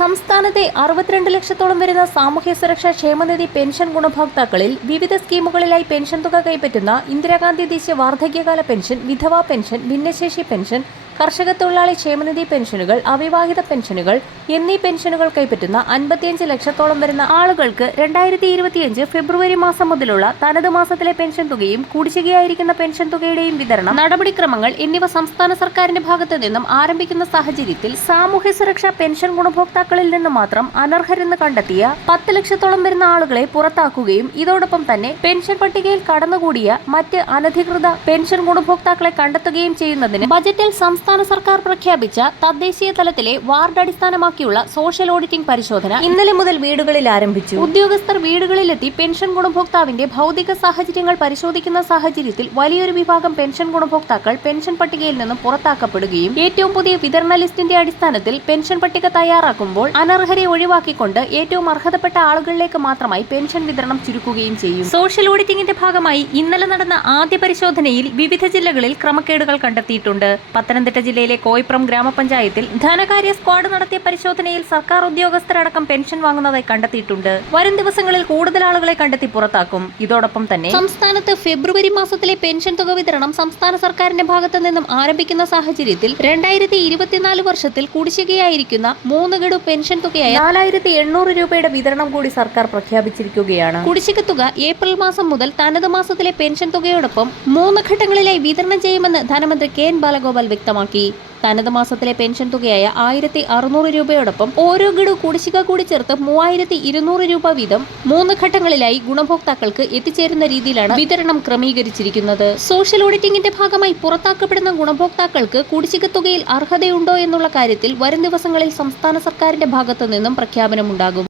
സംസ്ഥാനത്തെ അറുപത്തിരണ്ട് ലക്ഷത്തോളം വരുന്ന സാമൂഹ്യ സുരക്ഷാ ക്ഷേമനിധി പെൻഷൻ ഗുണഭോക്താക്കളിൽ വിവിധ സ്കീമുകളിലായി പെൻഷൻ തുക കൈപ്പറ്റുന്ന ഇന്ദിരാഗാന്ധി ദേശീയ വാർദ്ധക്യകാല പെൻഷൻ വിധവാ പെൻഷൻ ഭിന്നശേഷി പെൻഷൻ കർഷക തൊഴിലാളി ക്ഷേമനിധി പെൻഷനുകൾ അവിവാഹിത പെൻഷനുകൾ എന്നീ പെൻഷനുകൾ കൈപ്പറ്റുന്ന അൻപത്തിയഞ്ച് ലക്ഷത്തോളം വരുന്ന ആളുകൾക്ക് രണ്ടായിരത്തി ഇരുപത്തിയഞ്ച് ഫെബ്രുവരി മാസം മുതലുള്ള തനത് മാസത്തിലെ പെൻഷൻ തുകയും കുടിശ്ശികയായിരിക്കുന്ന പെൻഷൻ തുകയുടെയും വിതരണം നടപടിക്രമങ്ങൾ എന്നിവ സംസ്ഥാന സർക്കാരിന്റെ ഭാഗത്തു നിന്നും ആരംഭിക്കുന്ന സാഹചര്യത്തിൽ സാമൂഹ്യ സുരക്ഷാ പെൻഷൻ ഗുണഭോക്താക്കളിൽ നിന്ന് മാത്രം അനർഹരെന്ന് കണ്ടെത്തിയ പത്ത് ലക്ഷത്തോളം വരുന്ന ആളുകളെ പുറത്താക്കുകയും ഇതോടൊപ്പം തന്നെ പെൻഷൻ പട്ടികയിൽ കടന്നുകൂടിയ മറ്റ് അനധികൃത പെൻഷൻ ഗുണഭോക്താക്കളെ കണ്ടെത്തുകയും ചെയ്യുന്നതിന് ബജറ്റിൽ സംസ്ഥാന സർക്കാർ പ്രഖ്യാപിച്ച തദ്ദേശീയ തലത്തിലെ വാർഡ് അടിസ്ഥാനമാക്കിയുള്ള സോഷ്യൽ ഓഡിറ്റിംഗ് പരിശോധന ഇന്നലെ മുതൽ വീടുകളിൽ ആരംഭിച്ചു. ഉദ്യോഗസ്ഥർ വീടുകളിലെത്തി പെൻഷൻ ഗുണഭോക്താവിന്റെ ഭൗതിക സാഹചര്യങ്ങൾ പരിശോധിക്കുന്ന സാഹചര്യത്തിൽ വലിയൊരു വിഭാഗം പെൻഷൻ ഗുണഭോക്താക്കൾ പെൻഷൻ പട്ടികയിൽ നിന്നും പുറത്താക്കപ്പെടുകയും ഏറ്റവും പുതിയ വിതരണ ലിസ്റ്റിന്റെ അടിസ്ഥാനത്തിൽ പെൻഷൻ പട്ടിക തയ്യാറാക്കുമ്പോൾ അനർഹരെ ഒഴിവാക്കിക്കൊണ്ട് ഏറ്റവും അർഹതപ്പെട്ട ആളുകളിലേക്ക് മാത്രമായി പെൻഷൻ വിതരണം ചുരുക്കുകയും ചെയ്യും. സോഷ്യൽ ഓഡിറ്റിംഗിന്റെ ഭാഗമായി ഇന്നലെ നടന്ന ആദ്യ പരിശോധനയിൽ വിവിധ ജില്ലകളിൽ ക്രമക്കേടുകൾ കണ്ടെത്തിയിട്ടുണ്ട്. പത്തനംതിട്ട ജില്ലയിലെ കോയിപ്രം ഗ്രാമപഞ്ചായത്തിൽ ധനകാര്യ സ്ക്വാഡ് നടത്തിയ പരിശോധനയിൽ സർക്കാർ ഉദ്യോഗസ്ഥരടക്കം പെൻഷൻ വാങ്ങുന്നതായി കണ്ടെത്തിയിട്ടുണ്ട്. വരും ദിവസങ്ങളിൽ കൂടുതൽ ആളുകളെ കണ്ടെത്തി പുറത്താക്കും. ഇതോടൊപ്പം തന്നെ സംസ്ഥാനത്ത് ഫെബ്രുവരി മാസത്തിലെ പെൻഷൻ തുക വിതരണം സംസ്ഥാന സർക്കാരിന്റെ ഭാഗത്തു നിന്നും ആരംഭിക്കുന്ന സാഹചര്യത്തിൽ രണ്ടായിരത്തി ഇരുപത്തിനാല് വർഷത്തിൽ കുടിശ്ശികയായിരിക്കുന്ന മൂന്ന് ഗഡു പെൻഷൻ തുകയായ നാലായിരത്തി എണ്ണൂറ് രൂപയുടെ വിതരണം കൂടി സർക്കാർ പ്രഖ്യാപിച്ചിരിക്കുകയാണ്. കുടിശ്ശിക തുക ഏപ്രിൽ മാസം മുതൽ തനത് മാസത്തിലെ പെൻഷൻ തുകയോടൊപ്പം മൂന്ന് ഘട്ടങ്ങളിലായി വിതരണം ചെയ്യുമെന്ന് ധനമന്ത്രി കെ എൻ ബാലഗോപാൽ വ്യക്തമാക്കി തനത് മാസത്തിലെ പെൻഷൻ തുകയായ ആയിരത്തി അറുന്നൂറ് രൂപയോടൊപ്പം ഓരോ ഗഡു കുടിശ്ശിക കൂടി ചേർത്ത് മൂവായിരത്തി ഇരുന്നൂറ് രൂപ വീതം മൂന്ന് ഘട്ടങ്ങളിലായി ഗുണഭോക്താക്കൾക്ക് എത്തിച്ചേരുന്ന രീതിയിലാണ് വിതരണം ക്രമീകരിച്ചിരിക്കുന്നത്. സോഷ്യൽ ഓഡിറ്റിംഗിന്റെ ഭാഗമായി പുറത്താക്കപ്പെടുന്ന ഗുണഭോക്താക്കൾക്ക് കുടിശ്ശിക തുകയിൽ അർഹതയുണ്ടോ എന്നുള്ള കാര്യത്തിൽ വരും ദിവസങ്ങളിൽ സംസ്ഥാന സർക്കാരിന്റെ ഭാഗത്തു നിന്നും പ്രഖ്യാപനമുണ്ടാകും.